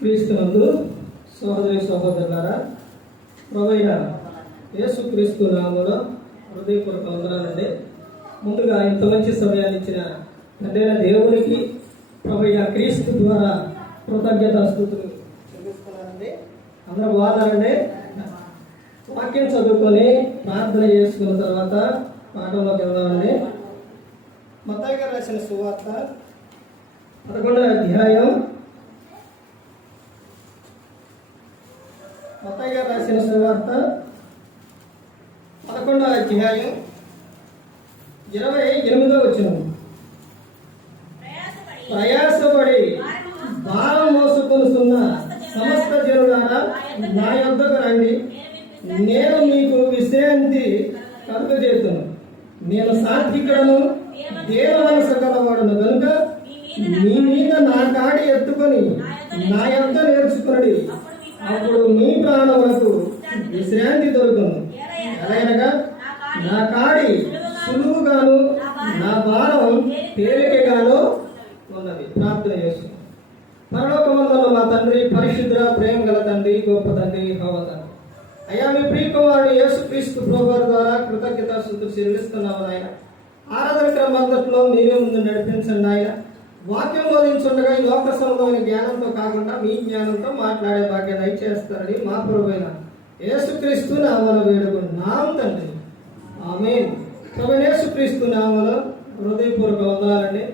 క్రీస్తునందు సహోదరి సహోదరులారా, ప్రభువైన యేసుక్రీస్తు నామములో హృదయపూర్వక వందనాలండి. ముందుగా ఇంత మంచి సమయాన్ని ఇచ్చిన తండ్రైన దేవునికి ప్రభువైన క్రీస్తు ద్వారా కృతజ్ఞతాస్తుతులు చెల్లిస్తున్నానండి. అందరూ బాగున్నారండి. వాక్యం చదువుకొని ప్రార్థన చేసుకున్న తర్వాత పాఠంలోకి వెళ్దామండి. మత్తయి గారు రాసిన సువార్త 11వ అధ్యాయం. మత్తయి గారు రాసిన సువార్త 11వ అధ్యాయం 28వ వచనం. ప్రయాసపడి భారం మోసుకొనుచున్న సమస్త జనులారా నా యొద్దకు రండి, నేను మీకు విశ్రాంతి కలుగజేతును. నేను సాత్వికుడను, దేవ మనసు గలవాడును గనుక మీ మీద నా కాడి ఎత్తుకొని నా యొద్ద నేర్చుకుని, అప్పుడు మీ ప్రాణములకు విశ్రాంతి దొరుకును. ఎలాగనగా నా కాడి సులువుగాను నా భారం తేలికగాను ఉన్నది. ప్రార్థన చేస్తున్నాను. పరలోకమందున్న మా తండ్రి, పరిశుద్ధ ప్రేమ గల తండ్రి, గొప్ప తండ్రి, యెహోవా తండ్రి, అయ్యా మీ ప్రియకుమారుడు యేసుక్రీస్తు ప్రభువు ద్వారా కృతజ్ఞతాస్తుతులు చెల్లిస్తున్నాము నాయన. ఆరాధన క్రమంలో మీరే ముందు నడిపించండి ఆయన. వాక్యం బోధించుండగా ఈ లోక సంబంధమైన జ్ఞానంతో కాకుండా మీ జ్ఞానంతో మాట్లాడే భాగ్యాన్ని దయచేస్తారని మా ప్రభువైన యేసుక్రీస్తు నామములో వేడుకుంటున్నాం తండ్రి, ఆమేన్. ప్రభువైన యేసుక్రీస్తు నామములో హృదయపూర్వక వందనాలండి.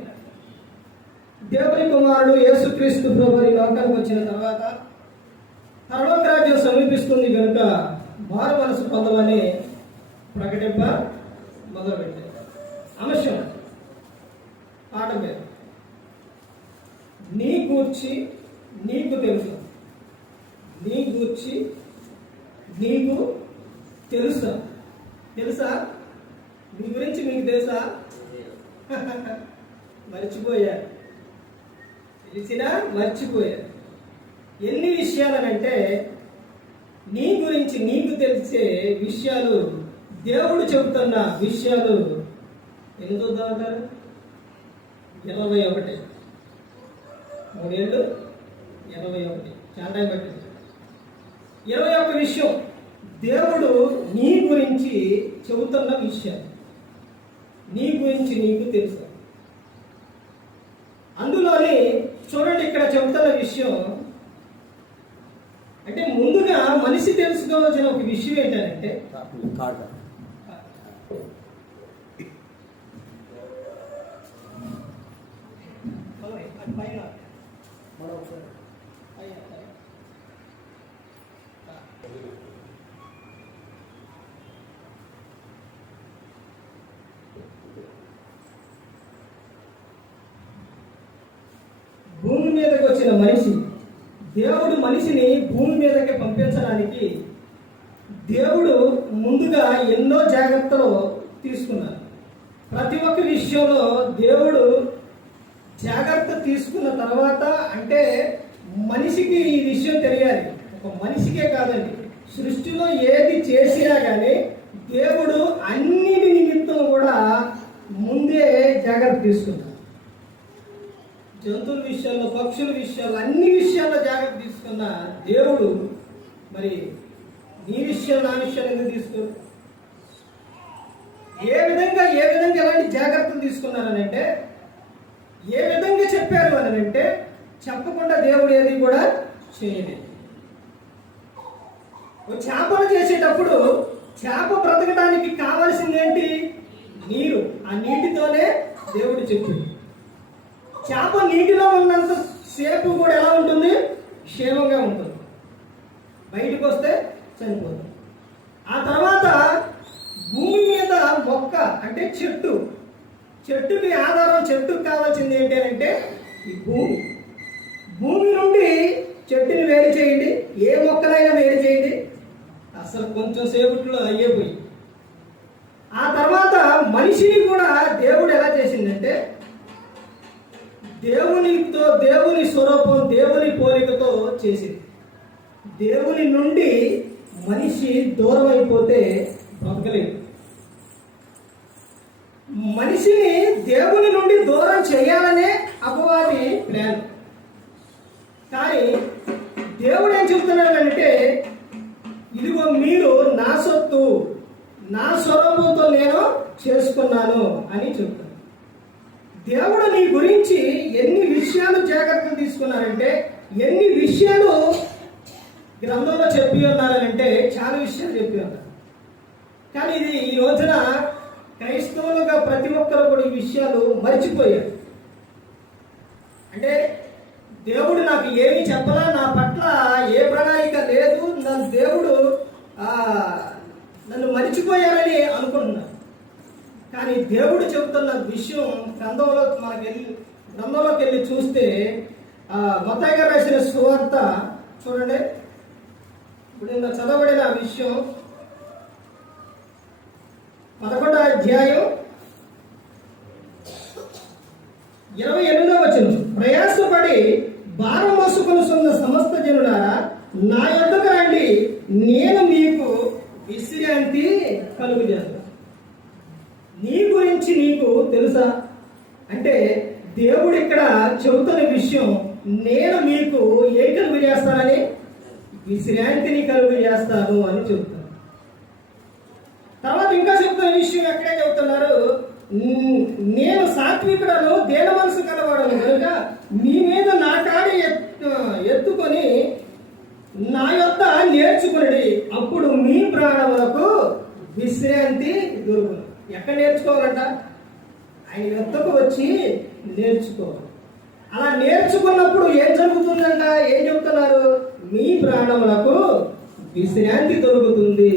దేవుని కుమారుడు యేసుక్రీస్తు ప్రభువు ఈ లోకానికి వచ్చిన తర్వాత పరలోక రాజ్యం సమీపిస్తుంది కనుక మారు మనసు పొందమని ప్రకటింప మొదలుపెట్టారు. అంశం పాట మీద నీ గూర్చి నీకు తెలుసు. నీ గూర్చి నీకు తెలుసా? తెలుసా? నీ గురించి మీకు తెలుసా? మర్చిపోయా. తెలిసినా మర్చిపోయా. ఎన్ని విషయాలనంటే నీ గురించి నీకు తెలిసే విషయాలు, దేవుడు చెబుతున్న విషయాలు ఎన్ని చూద్దామంటారు? 21. 3 ఏళ్ళు 21. చాలా బట్టి 21 విషయం దేవుడు నీ గురించి చెబుతున్న విషయం. నీ గురించి నీకు తెలుసు. అందులోని చూడండి, ఇక్కడ చెబుతున్న విషయం అంటే ముందుగా మనిషి తెలుసుకోవాల్సిన ఒక విషయం ఏంటంటే భూమి మీదకి వచ్చిన మనిషి, దేవుడు మనిషిని భూమి మీదకి పంపించడానికి దేవుడు ముందుగా ఎన్నో జాగ్రత్తలు తీసుకున్నారు. ప్రతి ఒక్క విషయంలో దేవుడు జాగ్రత్త తీసుకున్న తర్వాత, అంటే మనిషికి ఈ విషయం తెలియాలి. ఒక మనిషికే కాదండి, సృష్టిలో ఏది చేసినా కానీ దేవుడు అన్నిటి నిమిత్తం కూడా ముందే జాగ్రత్త తీసుకున్నారు. జంతువుల విషయాల్లో, పక్షుల విషయాల్లో, అన్ని విషయాల్లో జాగ్రత్త తీసుకున్న దేవుడు మరి నీ విషయం నా విషయాలు ఎందుకు తీసుకోరు? ఏ విధంగా ఎలాంటి జాగ్రత్తలు తీసుకున్నారనంటే, ఏ విధంగా చెప్పారు అనంటే, చెప్పకుండా దేవుడు ఏది కూడా చేయలేదు. చేపలు చేసేటప్పుడు చేప బ్రతకడానికి కావలసింది ఏంటి? నీరు. ఆ నీటితోనే దేవుడు చెప్పింది. చేప నీటిలో ఉన్నంత సేపు కూడా ఎలా ఉంటుంది? క్షేమంగా ఉంటుంది. బయటకు వస్తే చనిపోతుంది. ఆ తర్వాత భూమి మీద మొక్క అంటే చెట్టుకి ఆధారం, చెట్టుకు కావాల్సింది ఏంటి అంటే ఈ భూమి నుండి చెట్టుని వేరు చేయండి, ఏ మొక్కనైనా వేరు చేయండి, అసలు కొంచెం సేపట్లో అయ్యేపోయి. ఆ తర్వాత మనిషిని కూడా దేవుడు ఎలా చేసిందంటే, దేవుని స్వరూపం, దేవుని పోలికతో చేసింది. దేవుని నుండి మనిషి దూరం అయిపోతే బ్రతకలేదు. మనిషిని దేవుని నుండి దూరం చేయాలనే అపవాది ప్లాన్. చేసుకున్నాను అని చెప్తాను. దేవుడు నీ గురించి ఎన్ని విషయాలు జాగ్రత్తలు తీసుకున్నారంటే, ఎన్ని విషయాలు గ్రంథంలో చెప్పి ఉన్నారంటే చాలా విషయాలు చెప్పి ఉన్నారు. కానీ ఇది ఈ రోజున క్రైస్తవులుగా ప్రతి ఒక్కరు కూడా ఈ విషయాలు మర్చిపోయారు. అంటే దేవుడు నాకు ఏమి చెప్పలా, నా పట్ల ఏ ప్రణాళిక లేదు, నన్ను దేవుడు నన్ను మర్చిపోయారని అనుకుంటున్నాను. కానీ దేవుడు చెబుతున్న విషయం గ్రంథంలోకి వెళ్ళి చూస్తే మత్తయి గారు రాసిన సువార్త చూడండి. ఇప్పుడు నిన్న చదవబడిన విషయం 11వ అధ్యాయం 28వ వచనం. ప్రయాసపడి భారం మోసుకొనుచున్న సమస్త జనులారా నా యొద్దకు రండి, నేను మీకు విశ్రాంతి కలుగజేస్తాను. నీ గురించి నీకు తెలుసా అంటే దేవుడు ఇక్కడ చెబుతున్న విషయం, నేను మీకు ఏ కలుగు చేస్తానని, విశ్రాంతిని కలుగు చేస్తాను అని చెబుతాను. తర్వాత ఇంకా చెబుతున్న విషయం ఎక్కడే చెబుతున్నారు, నేను సాత్వికుడను, దేన మనసు కలవాడను కనుక మీ మీద నా కాడి ఎత్తుకొని నా యొద్ద నేర్చుకుని అప్పుడు మీ ప్రాణములకు విశ్రాంతి దొరుకును. ఎక్కడ నేర్చుకోవాలంట? ఆయన యొద్దకు వచ్చి నేర్చుకోవాలి. అలా నేర్చుకున్నప్పుడు ఏం జరుగుతుందంట? ఏం చెబుతున్నారు? మీ ప్రాణములకు విశ్రాంతి దొరుకుతుంది.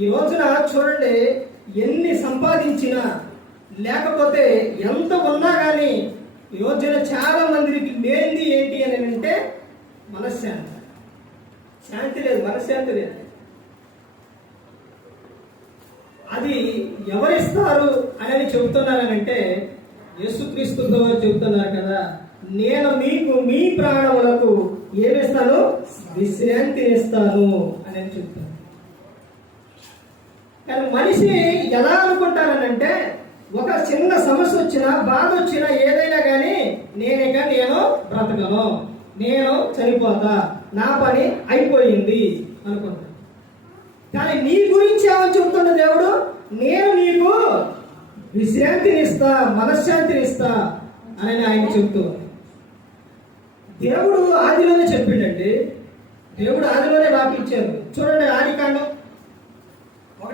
ఈ రోజున చూడండి, ఎన్ని సంపాదించినా లేకపోతే ఎంత ఉన్నా కానీ ఈ రోజున చాలా మందికి లేనిది ఏంటి అని అంటే మనశ్శాంతి. శాంతి లేదు, మనశ్శాంతి లేదు. అది ఎవరిస్తారు అని చెబుతున్నారనంటే యేసుక్రీస్తు వారు చెబుతున్నారు కదా, నేను మీకు మీ ప్రాణములకు ఏమిస్తాను? విశ్రాంతినిస్తాను అని చెప్తాను. కానీ మనిషి ఎలా అనుకుంటారనంటే, ఒక చిన్న సమస్య వచ్చినా, బాధ వచ్చినా, ఏదైనా కానీ నేను బ్రతకను, నేను చనిపోతా, నా పని అయిపోయింది అనుకుంటా. కానీ నీ గురించి ఏమని చెబుతున్న దేవుడు, నేను నీకు విశ్రాంతినిస్తా, మనశ్శాంతినిస్తా అని ఆయన చెబుతూ. దేవుడు ఆదిలోనే చెప్పిండండి. దేవుడు ఆదిలోనే రాపిచ్చారు. చూడండి, ఆదికాండం 1వ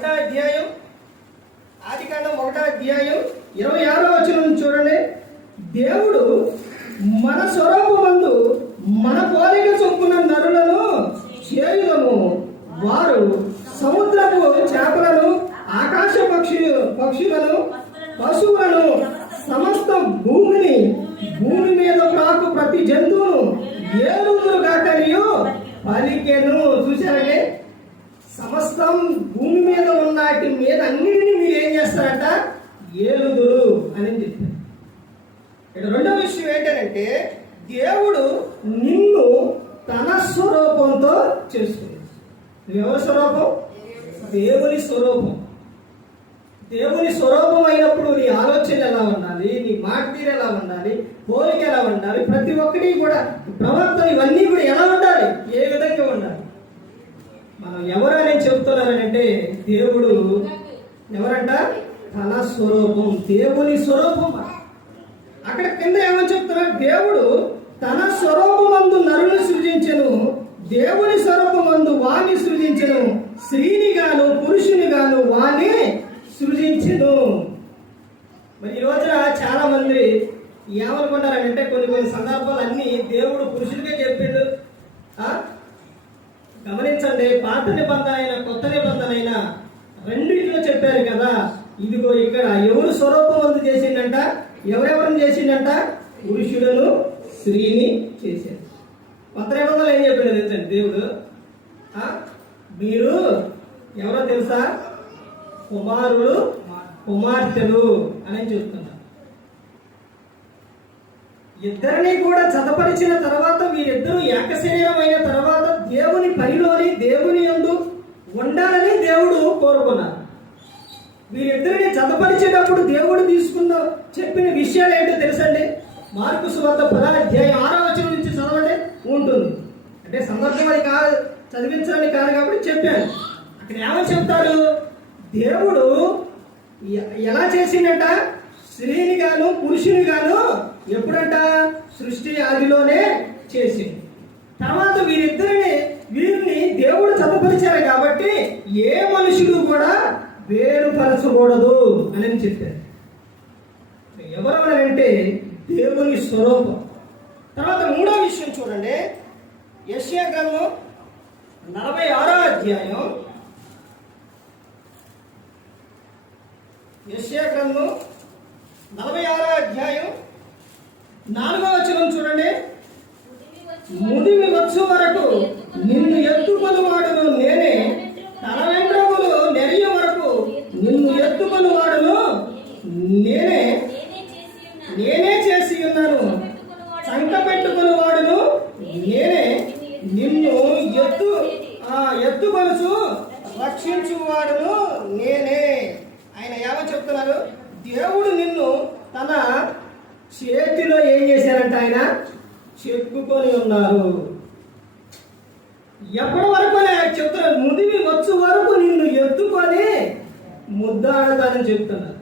అధ్యాయం 26వ వచనం చూడండి. దేవుడు మన స్వరూపమందు మన పోలిక చొప్పున నరులను చేయుదము, వారు సముద్రపు చేపలను, ఆకాశ పక్షులను, పశువులను, సమస్త భూమి మీద ప్రాకు ప్రతి జంతువును ఏలుదురుగా కలియు పలికెను. చూశారండి, సమస్తం భూమి మీద ఉన్న వాటి మీద అన్నిటినీ మీరు ఏం చేస్తారంట? ఏలుదురు అని చెప్పారు. ఇక్కడ రెండవ విషయం ఏంటంటే, దేవుడు నిన్ను తన స్వరూపంతో చేసుకున్నాడు. ఎవరి స్వరూపం? దేవుని స్వరూపం. దేవుని స్వరూపం అయినప్పుడు నీ ఆలోచన ఎలా ఉండాలి, నీ మాట తీరు ఎలా ఉండాలి, పోలిక ఎలా ఉండాలి, ప్రతి ఒక్కటి కూడా ప్రవర్తన, ఇవన్నీ కూడా ఎలా ఉండాలి, ఏ విధంగా ఉండాలి. మనం ఎవరని చెబుతున్నారంటే, దేవుడు ఎవరంట? తన స్వరూపం, దేవుని స్వరూపం. అక్కడ కింద ఏమని చెప్తున్నారు? దేవుడు తన స్వరూపమందు నరుని సృజించెను, దేవుని స్వరూపమందు వాణ్ణి సృజించెను, స్త్రీని గాను పురుషుని గాను వాణ్ణి సృజించెను. మరి ఈ రోజున చాలా మంది ఏమనుకుంటారంటే, కొన్ని సందర్భాలు అన్ని దేవుడు పురుషుడికే చెప్పిండు. గమనించండి, పాత నిబంధన అయినా కొత్త నిబంధన అయినా రెండింటిలో చెప్పారు కదా. ఇదిగో ఇక్కడ ఎవరు స్వరూపమందు చేసిండంట? ఎవరెవరిని చేసిండంట? పురుషుడును స్త్రీని చేశాడు. కొత్త నిబంధనలు ఏం చెప్పాడు తెలుసండి దేవుడు? మీరు ఎవరో తెలుసా? కుమారుడు కుమార్తెలు అని చెప్తున్నారు. ఇద్దరిని కూడా జతపరిచిన తర్వాత వీరిద్దరూ ఏకశరీరం అయిన తర్వాత దేవుని పనిలోని దేవుని యందు ఉండాలని దేవుడు కోరుకున్నారు. వీరిద్దరిని జతపరిచేటప్పుడు దేవుడు చెప్పిన విషయాలు ఏంటో తెలుసండి? మార్కు సువార్త 10వ అధ్యాయం 6వ వచనం నుంచి చదవండి, ఉంటుంది. అంటే సందర్భం అది కాదు, చదివించడానికి కాదు కాబట్టి చెప్పాను. అక్కడ ఏమని చెప్తారు? దేవుడు ఎలా చేసిండట? స్త్రీని గాను పురుషుని గాను ఎప్పుడంట? సృష్టి ఆదిలోనే చేసింది. తర్వాత వీరిని దేవుడు చదువుపరిచారు కాబట్టి ఏ మనుషుడు కూడా వేరుపరచకూడదు అని చెప్పారు. ఎవరెవరంటే దేవుని స్వరూపం. తర్వాత మూడో విషయం చూడండి, యెషయా గ్రంథం 46వ అధ్యాయం. యెషయా గ్రంథం 46వ అధ్యాయం 4వ వచనం చూడండి. ముదిమి వచ్చు వరకు నిన్ను ఎత్తుకొని వాడును నేనే, తల వెంట్రుకలు నెరియ వరకు నిన్ను ఎత్తుకొని వాడును నేనే చేసి ఉన్నాను, సంక పెట్టుకుని వాడును నేనే, నిన్ను ఎత్తుకొనుచు రక్షించు వాడును నేనే. ఆయన ఏమని చెప్తున్నారు? దేవుడు నిన్ను తన చేతిలో ఏం చేశారంట? ఆయన చెక్కుకొని ఉన్నారు. ఎప్పటి వరకు చెప్తున్నారు? ముదిమి వచ్చు వరకు నిన్ను ఎత్తుకొని ముద్దాడతానని చెప్తున్నారు.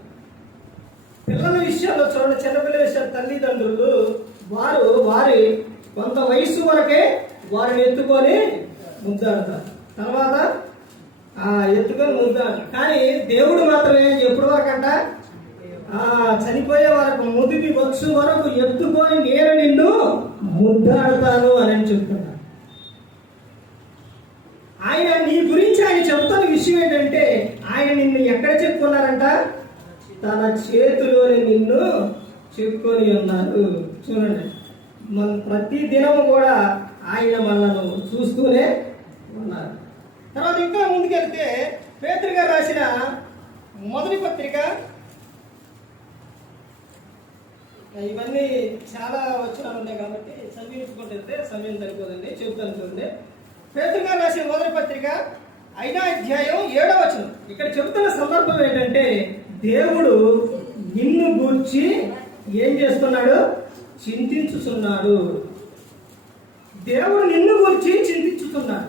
పిల్లల విషయాల్లో చూడండి, చిన్నపిల్లల విషయాలు తల్లిదండ్రులు వారి కొంత వయసు వరకే వారిని ఎత్తుకొని ముద్దాడతారు. తర్వాత ఎత్తుకొని ముద్దాడతారు. కానీ దేవుడు మాత్రమే ఎప్పటి వరకు అంట? చనిపోయే వరకు, ముదిమి వచ్చు వరకు ఎత్తుకొని నేను నిన్ను ముద్దాడతాను అని చెప్తున్నాను. ఆయన నీ గురించి ఆయన చెప్తున్న విషయం ఏంటంటే, ఆయన నిన్ను ఎక్కడ చెప్పుకున్నారంట? తన చేతిలోని నిన్ను చెప్పుకొని ఉన్నారు. చూడండి, మన ప్రతి దినము కూడా ఆయన మనల్ని చూస్తూనే ఉన్నారు. తర్వాత ఇంకా ముందుకెళ్తే పేతురు గారు రాసిన మొదటి పత్రిక, ఇవన్నీ చాలా వచనాలు ఉన్నాయి కాబట్టి చదివించుకుంటూ వెళ్తే సమయం సరిపోదండి, చెబుతాను చూడండి. పేతురు గారు రాసిన మొదటి పత్రిక 5వ అధ్యాయం 7వ వచనం. ఇక్కడ చెబుతున్న సందర్భం ఏంటంటే, దేవుడు నిన్ను గూర్చి ఏం చేస్తున్నాడు? చింతించుతున్నాడు. దేవుడు నిన్ను గురించి చింతించుతున్నాడు.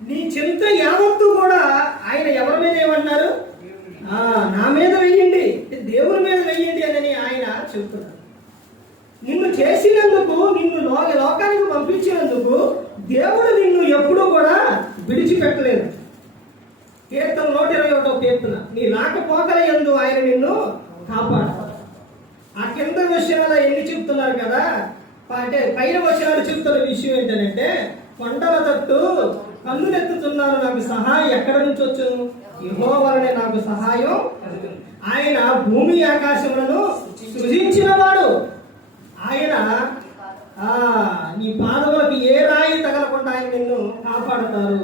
నీ చింత యావత్తు కూడా ఆయన ఎవరి మీద ఏమంటున్నారు? నా మీద వెయ్యండి, దేవుని మీద వెయ్యండి అని ఆయన చెప్తున్నాడు. నిన్ను చేసినందుకు, నిన్ను లోకానికి పంపించినందుకు దేవుడు నిన్ను ఎప్పుడూ కూడా విడిచిపెట్టలేదు. కీర్తన 121వ కీర్తన, నీ రాకపోకల యందు ఆయన నిన్ను కాపాడతాడు. ఆ కింద విషయాలు ఎన్ని చెప్తున్నారు కదా, అంటే పైన వచనాలు చెప్తున్న విషయం ఏంటంటే, కొండల తట్టు కన్నులెత్తుతున్నాను, నాకు సహాయం ఎక్కడ నుంచి వచ్చును? యెహోవానే నాకు సహాయం. ఆయన భూమి ఆకాశములను సృజించిన వాడు. ఆయన నీ పాదములకు ఏ రాయి తగలకుండా ఆయన నిన్ను కాపాడుతారు.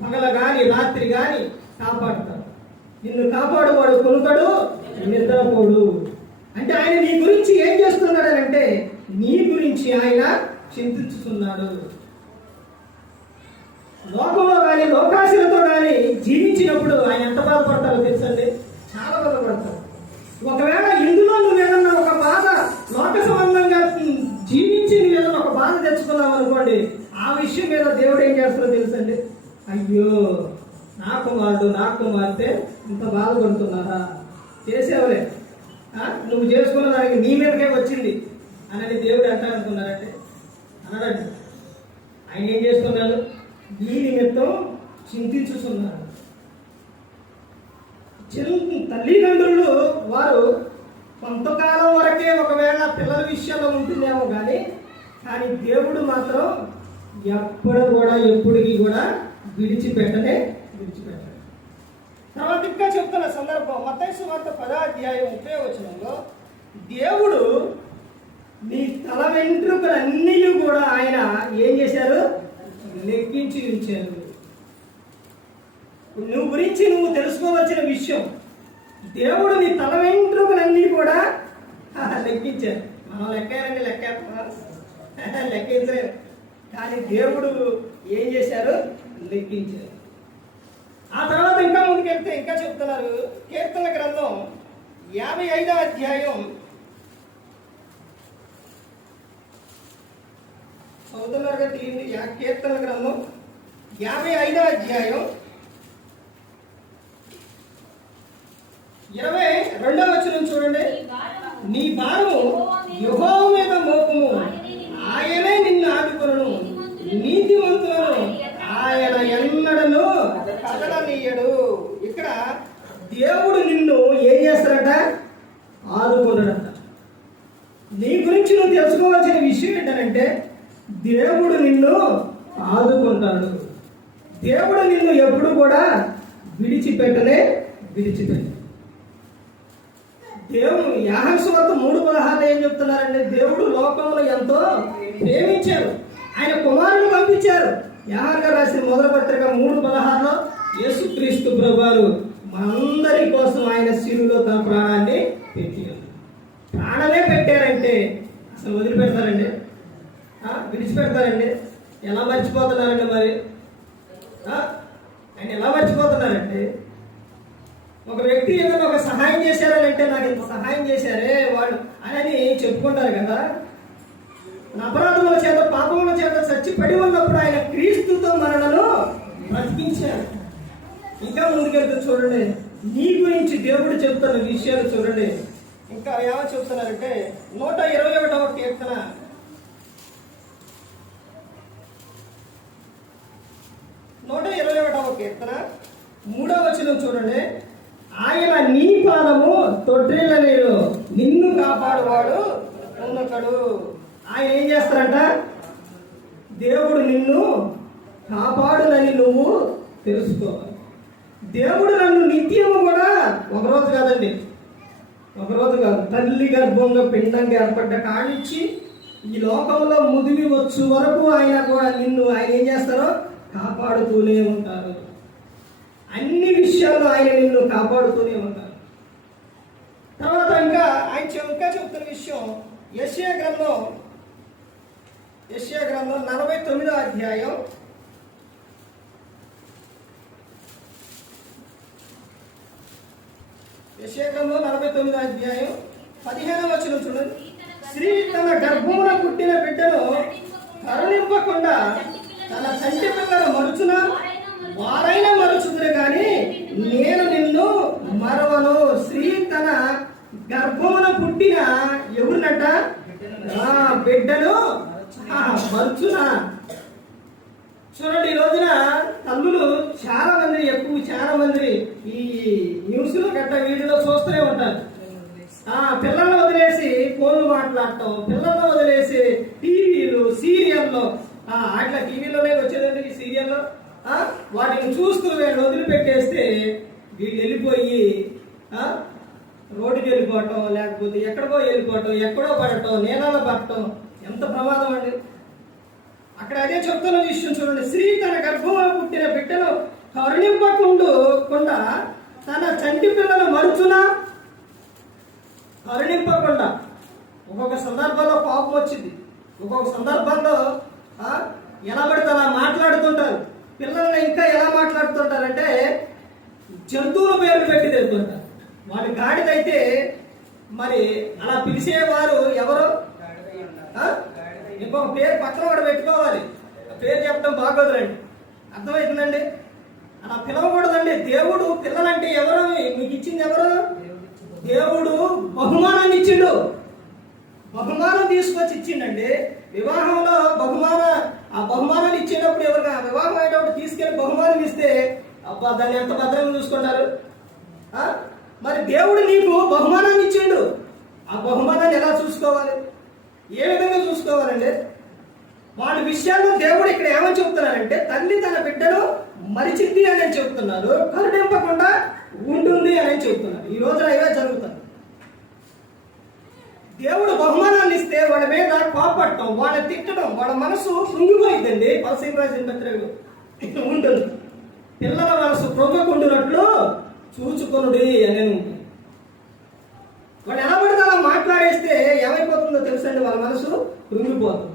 పగల గాని రాత్రి గాని కాపాడుతారు. నిన్ను కాపాడువాడు కొనుకడు, నిద్రపోడు. అంటే ఆయన నీ గురించి ఏం చేస్తున్నాడనంటే, నీ గురించి ఆయన చింతిస్తున్నాడు. లోకంలో కానీ లోకాశలతో కానీ జీవించినప్పుడు ఆయన ఎంత బాధపడతారో తెలుసండి? చాలా బాధపడతారు. ఒకవేళ ఇందులో నువ్వేదన్నా ఒక బాధ, లోక సంబంధంగా జీవించి నువ్వేదన్నా ఒక బాధ తెచ్చుకున్నావు అనుకోండి, ఆ విషయం మీద దేవుడు ఏం చేస్తారో తెలుసండి? అయ్యో, నా కుమారుడు నా కుమార్తె ఇంత బాధపడుతున్నారా? చేసేవలే, నువ్వు చేసుకున్న దానికి నీ మీదకే వచ్చింది అని దేవుడు అంటారనుకున్నారంటే అనడండి. ఆయన ఏం చేస్తున్నాడు? నీ నిమిత్తం చింతించుతున్నారు. తల్లిదండ్రులు వారు కొంతకాలం వరకే ఒకవేళ పిల్లల విషయంలో ఉంటుందేమో కానీ దేవుడు మాత్రం ఎప్పటికీ కూడా విడిచిపెట్టలే. తర్వాత ఇంకా చెప్తున్న సందర్భం మత్తయి సువార్త 10వ అధ్యాయం 30వ వచనంలో, దేవుడు నీ తల వెంట్రుకలన్నీ కూడా ఆయన ఏం చేశారు? లెక్కించి ఉంచారు. నువ్వు గురించి నువ్వు తెలుసుకోవాల్సిన విషయం, దేవుడు నీ తల వెంట్రుకలన్నీ కూడా లెక్కించారు. మనం లెక్కించలేదు, కానీ దేవుడు ఏం చేశారు? లెక్కించారు. ఆ తర్వాత ఇంకా ముందుకెళ్తే ఇంకా చెప్తున్నారు. కీర్తన గ్రంథం 55వ అధ్యాయం చదువుతున్నారుగా తీయండి. కీర్తన గ్రంథం 55వ అధ్యాయం 22వ వచనం చూడండి. నీ భారము యెహోవా మీద మోపుము, ఆయనే నిన్ను ఆదుకొనును, నీతిమంతులను ఆయన ఎన్నడను కదలనీయడు. ఇక్కడ దేవుడు నిన్ను ఏం చేస్తాడట? ఆదుకుంటాడట. నీ గురించి నువ్వు తెలుసుకోవాల్సిన విషయం ఏంటంటే దేవుడు నిన్ను ఆదుకుంటాడు. దేవుడు నిన్ను ఎప్పుడు కూడా విడిచిపెట్టనే విడిచిపెట్ట. దేవుడు యోహాను సువార్త 3:16 ఏం చెప్తున్నారంటే దేవుడు లోకంలో ఎంతో ప్రేమించారు, ఆయన కుమారుని పంపించారు. యోహాను గారు రాసిన మొదటి పత్రిక 3:16లో యేసుక్రీస్తు ప్రభువారు మనందరి కోసం ఆయన శిలువలో తన ప్రాణాన్ని పెట్టారు. ప్రాణమే పెట్టారంటే అసలు వదిలిపెడతారండి? విడిచిపెడతారండి? ఎలా మర్చిపోతున్నారండి? మరి ఆయన ఎలా మర్చిపోతున్నారంటే ఒక వ్యక్తి ఏదైనా ఒక సహాయం చేశారనంటే నాకు ఇంత సహాయం చేశారే వాళ్ళు అని చెప్పుకుంటారు కదా. అపరాధముల చేత పాపముల చేత చచ్చిపడి ఉన్నప్పుడు ఆయన క్రీస్తుతో మనలను బ్రతికించారు. ఇంకా ముందుకెళ్తే చూడండి, నీ గురించి దేవుడు చెప్తున్న విషయాలు చూడండి. ఇంకా ఏమని చెప్తున్నారంటే 121వ కీర్తన 3వ వచనం చూడండి. ఆయన నీ పాదము తొట్టిల్లలేడు, నిన్ను కాపాడువాడు ఉన్నతడు. ఆయన ఏం చేస్తారంట? దేవుడు నిన్ను కాపాడునని నువ్వు తెలుసుకోవాలి. దేవుడు నన్ను నిత్యము కూడా ఒకరోజు కాదండి, ఒకరోజు కాదు, తల్లి గర్భంగా పిండంగా ఏర్పడ్డ కానిచ్చి ఈ లోకంలో ముదిమి వచ్చు వరకు ఆయన కూడా నిన్ను ఆయన ఏం చేస్తారో కాపాడుతూనే ఉంటారు. అన్ని విషయాల్లో ఆయన నిన్ను కాపాడుతూనే ఉంటారు. తర్వాత ఇంకా ఆయన ఇంకా చెప్తున్న విషయం యెషయా గ్రంథం 49వ అధ్యాయం 15వ వచనం చూడండి. స్త్రీ తన గర్భమున పుట్టిన బిడ్డను కరుణింపకుండా తన చంటి పిల్లలు మరుచునా, వారైనా మరుచుదురు కానీ నేను నిన్ను మరవను. స్త్రీ తన గర్భమున పుట్టిన ఎవరినట? బిడ్డను మరుచునా. చూడండి, ఈ రోజున తల్లులు చాలా మంది ఈ న్యూస్ లో గట్ట వీడియోలో చూస్తూనే ఉంటారు. పిల్లల్ని వదిలేసి ఫోన్లు మాట్లాడటం, పిల్లల్ని వదిలేసి టీవీలు సీరియల్లో అట్లా టీవీలోనే వచ్చేదండి ఈ సీరియల్లో వాటిని చూస్తూ వీళ్ళు వదిలిపెట్టేస్తే వీళ్ళు వెళ్ళిపోయి రోడ్డుకి వెళ్ళిపోవటం, లేకపోతే ఎక్కడికో వెళ్ళిపోవటం, ఎక్కడో పడటం, నీళ్ళలో పడటం. ఎంత ప్రమాదం అండి. అక్కడ అదే చెప్తున్న విషయం చూడండి. స్త్రీ తన గర్భంలో పుట్టిన బిడ్డను కరుణింపకుండా తన చంటి పిల్లలు మరుచునా. కరుణింపకుండా ఒక్కొక్క సందర్భంలో కోపం వచ్చింది, ఒక్కొక్క సందర్భంలో ఎలా పడితే అలా మాట్లాడుతుంటారు. పిల్లల్ని ఇంకా ఎలా మాట్లాడుతుంటారంటే జంతువుల పేర్లు పెట్టి తెలుపుతుంటారు. వాళ్ళ గాడిదైతే మరి అలా పిలిచేవారు ఎవరు? ఇంకొక పేరు పక్కన కూడా పెట్టుకోవాలి. పేరు చెప్పడం బాగోదులండి, అర్థమవుతుందండి. అలా పిలవకూడదండి. దేవుడు పిల్లలంటే ఎవరు మీకు ఇచ్చింది? ఎవరు? దేవుడు బహుమానాన్ని ఇచ్చిండు, బహుమానం తీసుకొచ్చి ఇచ్చిండండి. వివాహంలో ఆ బహుమానాన్ని ఇచ్చేటప్పుడు ఎవరు వివాహం అయ్యేటప్పుడు తీసుకెళ్లి బహుమానం ఇస్తే అబ్బా దాన్ని ఎంత భద్రంగా చూసుకుంటారు. మరి దేవుడు నీకు బహుమానాన్ని ఇచ్చిండు, ఆ బహుమానాన్ని ఎలా చూసుకోవాలి? ఏ విధంగా చూసుకోవాలండి? వాళ్ళ విషయాల్లో దేవుడు ఇక్కడ ఏమని చెప్తున్నారంటే తల్లి తన బిడ్డను మరిచింది అని చెప్తున్నారు, కరుణింపకుండా ఉంటుంది అని చెప్తున్నారు. ఈ రోజున ఇవే జరుగుతుంది. దేవుడు బహుమానాన్ని ఇస్తే వాళ్ళ మీద కోపడటం, వాళ్ళని తిట్టడం, వాళ్ళ మనసు కృంగిపోయిందండి. పలసీని రాసిన పత్రికలు ఉంటుంది. పిల్లల మనసు కృంగకుండునట్లు చూచుకొనుడి అని ఉంటుంది. వాళ్ళు ఎలా పడితే అలా మాట్లాడేస్తే ఏమైపోతుందో తెలుసండి, వాళ్ళ మనసు కృంగిపోతుంది.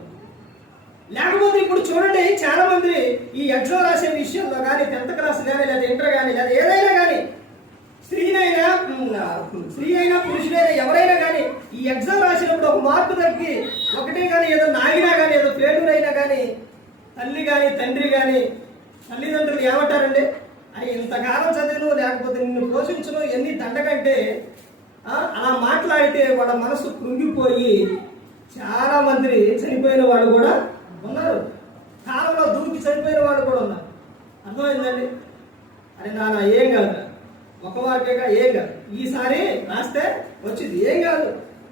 లేకపోతే ఇప్పుడు చూడండి, చాలా మంది ఈ ఎగ్జామ్ రాసే విషయంలో కానీ 10th క్లాస్ కానీ లేదా ఇంటర్ కానీ లేదా ఏదైనా కానీ స్త్రీ అయినా పురుషుడైనా ఎవరైనా కానీ ఈ ఎగ్జామ్ రాసినప్పుడు ఒక మార్పు తగ్గి ఒకటే కానీ ఏదో నాగినా కానీ ఏదో పేరునైనా కానీ తల్లి కానీ తండ్రి కానీ తల్లిదండ్రులు ఏమంటారండి? అని ఇంతకాలం చదివిను లేకపోతే నిన్ను పోషించను ఎన్ని దండకంటే అలా మాట్లాడితే వాళ్ళ మనసు కృంగిపోయి చాలా మంది చనిపోయిన వాళ్ళు కూడా ఉన్నారు. కాలంలో దూకి చనిపోయిన వాళ్ళు కూడా ఉన్నారు. అర్థమైందండి? అరే నాన్న ఏం కాదు, ఒక వాక్యగా ఏం కాదు, ఈసారి రాస్తే వచ్చింది ఏం కాదు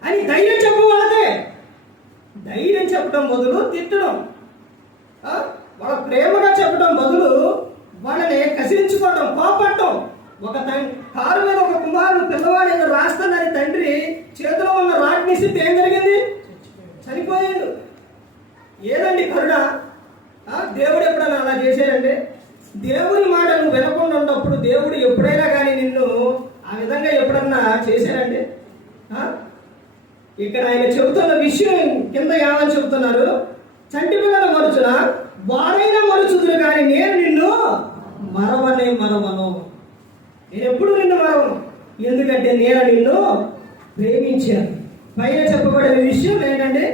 అని ధైర్యం చెప్పవాళ్ళదే. ధైర్యం చెప్పడం బదులు తిట్టడం, వాళ్ళ ప్రేమగా చెప్పడం బదులు వాళ్ళని కసిరించుకోవడం, కోపడటం. ఒక కారు మీద ఒక కుమారుడు పిల్లవాడు ఏదో రాస్తానని తండ్రి చేతిలో ఉన్న రాట్నిసిస్తే ఏం జరిగింది? చనిపోయాడు. ఏదండి కరుణ? దేవుడు ఎప్పుడైనా అలా చేశాడంటే? దేవుని మాట నువ్వు వినకుండా ఉన్నప్పుడు దేవుడు ఎప్పుడైనా కానీ నిన్ను ఆ విధంగా ఎప్పుడన్నా చేశాడంటే? ఇక్కడ ఆయన చెబుతున్న విషయం కింద ఏమని చెబుతున్నారు? చంటి పిల్లల మరుచున వారైనా మరుచుదురు కానీ నేను నిన్ను మరవను. నేను ఎప్పుడు నిన్ను మరవను, ఎందుకంటే నేను నిన్ను ప్రేమించాను. పైన చెప్పబడిన విషయం ఏంటంటే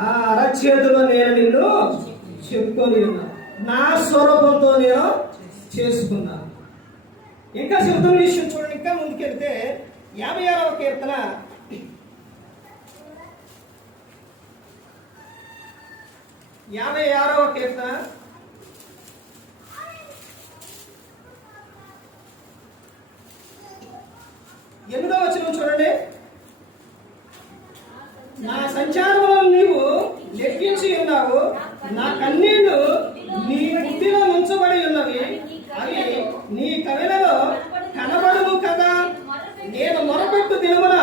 ఆ అరచేతిలో నేను నిన్ను చెప్పుకొని ఉన్నాను, నా స్వరూపంతో నేను చేసుకున్నాను. ఇంకా చెబుతున్న విషయం చూడండి. ఇంకా ముందుకెళ్తే 56వ కీర్తన 56వ కీర్తన 8వ వచనం చూడండి. నా సంచారంలో నీవు లెక్కించి ఉన్నావు, నా కన్నీళ్లు నీ బుద్ధిలో ఉంచబడి ఉన్నవి, అవి నీ కవిలలో కనబడును కదా. నేను మొరపెట్టు దినమున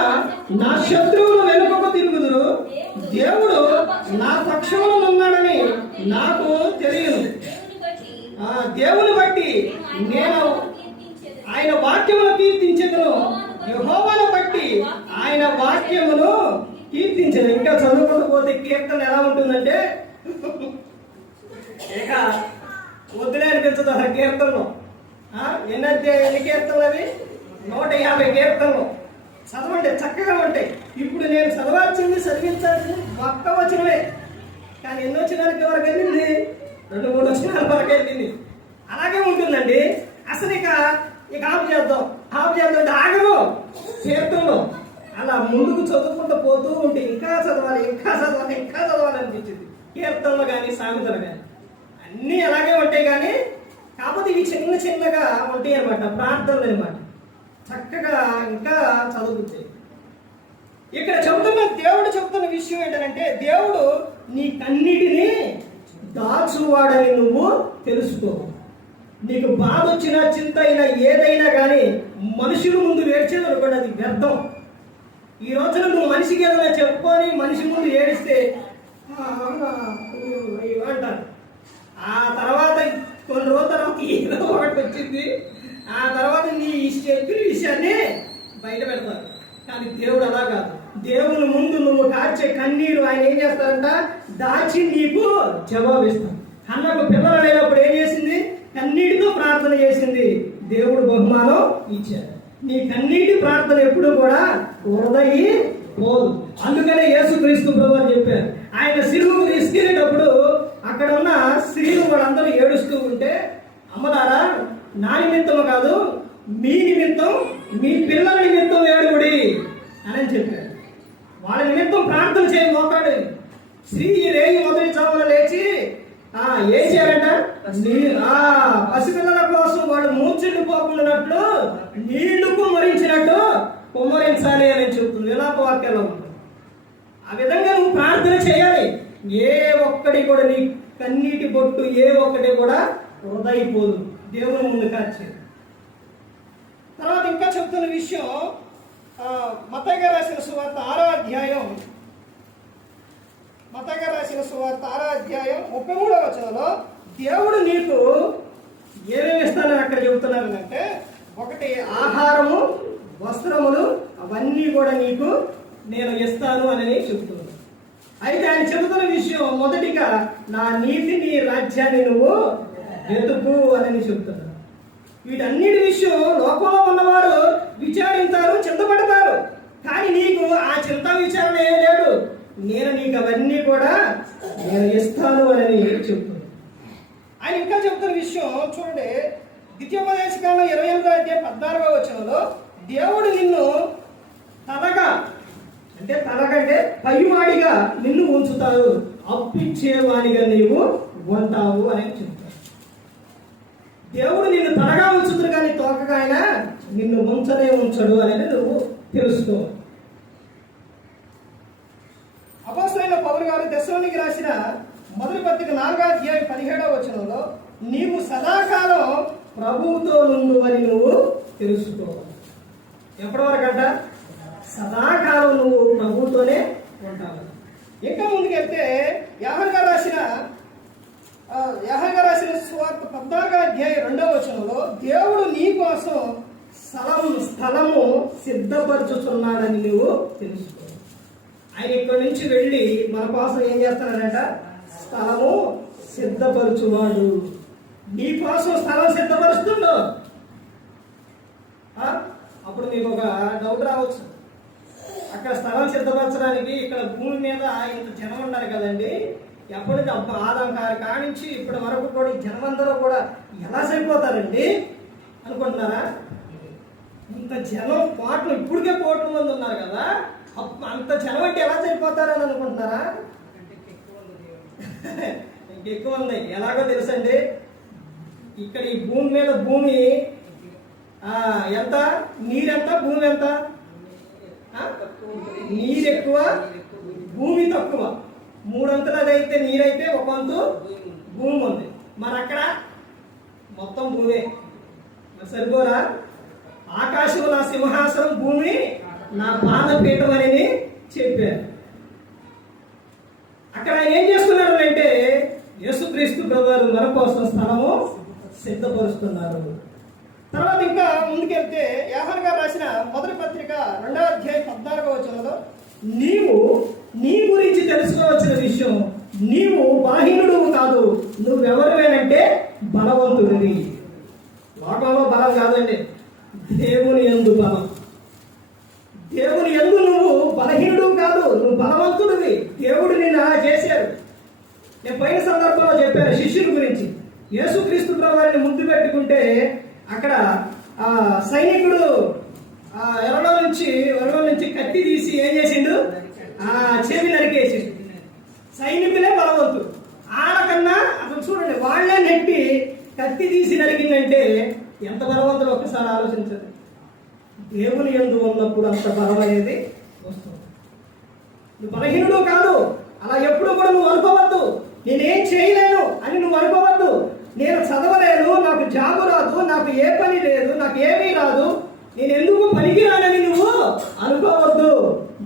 నా శత్రువులు వెనుకకు తిరుగుదురు, దేవుడు నా పక్షంలో ఉన్నాడని నాకు తెలియను. దేవుని బట్టి నేను ఆయన వాక్యమును కీర్తించెదను, యెహోవాను బట్టి ఆయన వాక్యమును కీర్తించను. ఇంకా చదువుకుంటూ పోతే కీర్తన ఎలా ఉంటుందంటే ఇక వద్దులే అనిపించదు ఆ కీర్తనలో. ఎన్ని కీర్తనలు అవి? 150 కీర్తనలు. చదవండి, చక్కగా ఉంటాయి. ఇప్పుడు నేను చదవాల్సింది చదివించాల్సింది ఒక్క వచనమే, కానీ ఎన్ని వచనాలకి వరకు వెళ్ళింది? 2-3 వచనాల వరకు వెళ్ళింది. అలాగే ఉంటుందండి. అసలు ఇక ఆఫ్ చేద్దాం అంటే ఆగదు కీర్తనలో. అలా ముందుకు చదువుకుంటూ పోతూ ఉంటే ఇంకా చదవాలి అనిపించింది. కీర్తనలు కానీ సామెతలు కానీ అన్నీ అలాగే ఉంటాయి, కానీ కాకపోతే ఇవి చిన్నగా ఉంటాయి అనమాట, ప్రార్థనలు అనమాట. చక్కగా ఇంకా చదువుతాయి. ఇక్కడ దేవుడు చెబుతున్న విషయం ఏంటంటే, దేవుడు నీ కన్నిటిని దాచువాడని నువ్వు తెలుసుకో. నీకు బాధ వచ్చినా చింత అయినా ఏదైనా కానీ మనుషుల ముందు ఏడ్చేది అనుకోండి, అది వ్యర్థం. ఈ రోజున నువ్వు మనిషికి ఏదైనా చెప్పుకొని మనిషి ముందు ఏడిస్తే అంటారు. ఆ తర్వాత కొన్ని రోజుల తర్వాత ఏదో ఒకటి వచ్చింది, ఆ తర్వాత నీ చెప్పిన విషయాన్ని బయట పెడతారు. కానీ దేవుడు అలా కాదు. దేవుని ముందు నువ్వు కార్చే కన్నీరు ఆయన ఏం చేస్తారంట? దాచి నీకు జవాబిస్తాడు. అన్నకు పిల్లలు లేనప్పుడు ఏం చేసింది? కన్నీటితో ప్రార్థన చేసింది, దేవుడు బహుమానం ఇచ్చాడు. నీ కన్నీటి ప్రార్థన ఎప్పుడు కూడా వృధయి పోదు. అందుకనే యేసుక్రీస్తు ప్రభువు చెప్పారు, ఆయన సిలువకు తీసుకెళ్ళేటప్పుడు అక్కడ ఉన్న స్త్రీలు వాళ్ళందరూ ఏడుస్తూ ఉంటే, అమ్మలారా నా నిమిత్తము కాదు మీ నిమిత్తం, మీ పిల్లల నిమిత్తం ఏడుగుడి అని చెప్పారు. వాళ్ళ నిమిత్తం ప్రార్థన చేయ మోకాడు. స్త్రీ రేగి మొదటి చావున లేచి ఏం చేయాలంట? పసిపిల్లల కోసం వాళ్ళు మూర్ఛిల్లిపోకున్నట్లు నీళ్లు కుమ్మరించినట్టు కుమ్మరించాలి అని చెప్తుంది. విలాప వాక్యాల్లో ఉంటుంది. ఆ విధంగా నువ్వు ప్రార్థన చేయాలి. ఏ ఒక్కడి కూడా నీ కన్నీటి బొట్టు ఏ ఒక్కటి కూడా వృధైపోదు, దేవుని ముందు కార్చే. తర్వాత ఇంకా చెప్తున్న విషయం, మత్తయి గారు రాసిన సువార్త 6వ అధ్యాయం 33వ వచనంలో దేవుడు నీకు ఏమేమి ఇస్తానని అక్కడ చెబుతున్నారు అంటే, ఒకటి ఆహారము, వస్త్రములు, అవన్నీ కూడా నీకు నేను ఇస్తాను అని చెబుతున్నాను. అయితే ఆయన చెబుతున్న విషయం మొదటిగా నా నీతిని, రాజ్యాన్ని నువ్వు వెతుకు అని చెబుతున్నాను. వీటన్నిటి విషయం లోకంలో ఉన్నవారు విచారిస్తారు, చింతపడతారు. కానీ నీకు ఆ చింత విచారణ ఏం లేదు. నేను నీకు అవన్నీ కూడా నేను ఇస్తాను అని చెప్తున్నాను. ఆయన ఇంకా చెప్తున్న విషయం చూడండి, ద్వితీయోపదేశకాండం 28:14 దేవుడు నిన్ను తలగా అంటే తలకంటే పైవాడిగా నిన్ను ఉంచుతాడు, అప్పిచ్చేవాడిగా నీవు ఉంటావు అని చెప్తాడు. దేవుడు నిన్ను తలగా ఉంచుతాడు కానీ తోకగా ఆయన నిన్ను ఉంచనే ఉంచడు అనేది నువ్వు తెలుసుకో. అపోస్తలుడైన పౌలు గారు తెస్సలోనికీయులకు రాసిన మొదటి పత్రిక 4:17 నీవు సదాకాలం ప్రభువుతో నుండువని నువ్వు తెలుసుకో. ఎప్పటి వరకంట? సదాకాలం నువ్వు ప్రభువుతోనే ఉంటావు. ఇంకా ముందుకెళ్తే యోహాను గారు రాసిన సువార్త 14:2 దేవుడు నీ కోసం స్థలము సిద్ధపరచుతున్నాడని నువ్వు తెలుసుకో. ఆయన ఇక్కడి నుంచి వెళ్ళి మన కోసం ఏం చేస్తున్నాడంట? స్థలము సిద్ధపరచువాడు. నీ కోసం స్థలం సిద్ధపరుస్తుండు. అప్పుడు మీకు ఒక డౌట్ రావచ్చు, అక్కడ స్థలం సిద్ధపరచడానికి ఇక్కడ భూమి మీద ఇంత జనం ఉన్నారు కదండి, ఎప్పటికీ ఆదాం గారి కానించి ఇప్పటి వరకు కూడా ఈ జనమందరూ కూడా ఎలా సరిపోతారండి అనుకుంటున్నారా? ఇంత జనం కోట్లు, ఇప్పటికే కోట్ల మంది ఉన్నారు కదా, అంత జనం అంటే ఎలా సరిపోతారని అనుకుంటున్నారా? ఇంకెక్కువ ఉంది. ఎలాగో తెలుసండి, ఇక్కడ ఈ భూమి మీద భూమి ఎంత, నీరెంత, భూమి ఎంత? నీరు ఎక్కువ, భూమి తక్కువ. 3 అంతులు అదైతే నీరైతే 1 వంతు భూమి ఉంది. మరి అక్కడ మొత్తం భూమే. మరి సరిపోరా? ఆకాశం నా సింహాసనం, భూమి నా పాదపీఠం అని చెప్పారు. అక్కడ ఆయన ఏం చేస్తున్నారు అంటే యేసుక్రీస్తు ప్రభువారు మన కోసం స్థలము సిద్ధపరుస్తున్నారు. తర్వాత ఇంకా ముందుకెళ్తే యోహాను గారు రాసిన మొదటి పత్రిక 2:14 నీవు నీ గురించి తెలుసుకోవచ్చిన విషయం, నీవు బలహీనుడు కాదు, నువ్వెవరివేనంటే బలవంతుడివి. లోకంలో బలం కాదండి, దేవుని యందు బలం. దేవుని యందు నువ్వు బలహీనుడు కాదు, నువ్వు బలవంతుడివి. దేవుడు నిన్ను అలా చేశాడు. నేను పైన సందర్భంలో చెప్పాను శిష్యుల గురించి. యేసుక్రీస్తు ప్రభువారిని ముద్దు పెట్టుకుంటే అక్కడ సైనికుడు ఎరలో నుంచి కత్తి తీసి ఏం చేసిండు? చెవి నరికేసిండు. సైనికులే బలవంతుడు. ఆడకన్నా అసలు చూడండి, వాళ్లే నెట్టి కత్తి తీసి నరికిందంటే ఎంత బలవంతుడు ఒక్కసారి ఆలోచించండి. దేవుని యందు ఉన్నప్పుడు అంత బలం అనేది వస్తుంది. నువ్వు బలహీనుడు కాదు, అలా ఎప్పుడు కూడా నువ్వు అనుకోవద్దు. నేనేం చేయలేను అని నువ్వు అనుకోవద్దు. నేను చదవలేను, నాకు జాబు రాదు, నాకు ఏ పని లేదు, నాకు ఏమీ రాదు, నేను ఎందుకు పనికిరానని నువ్వు అనుకోవద్దు.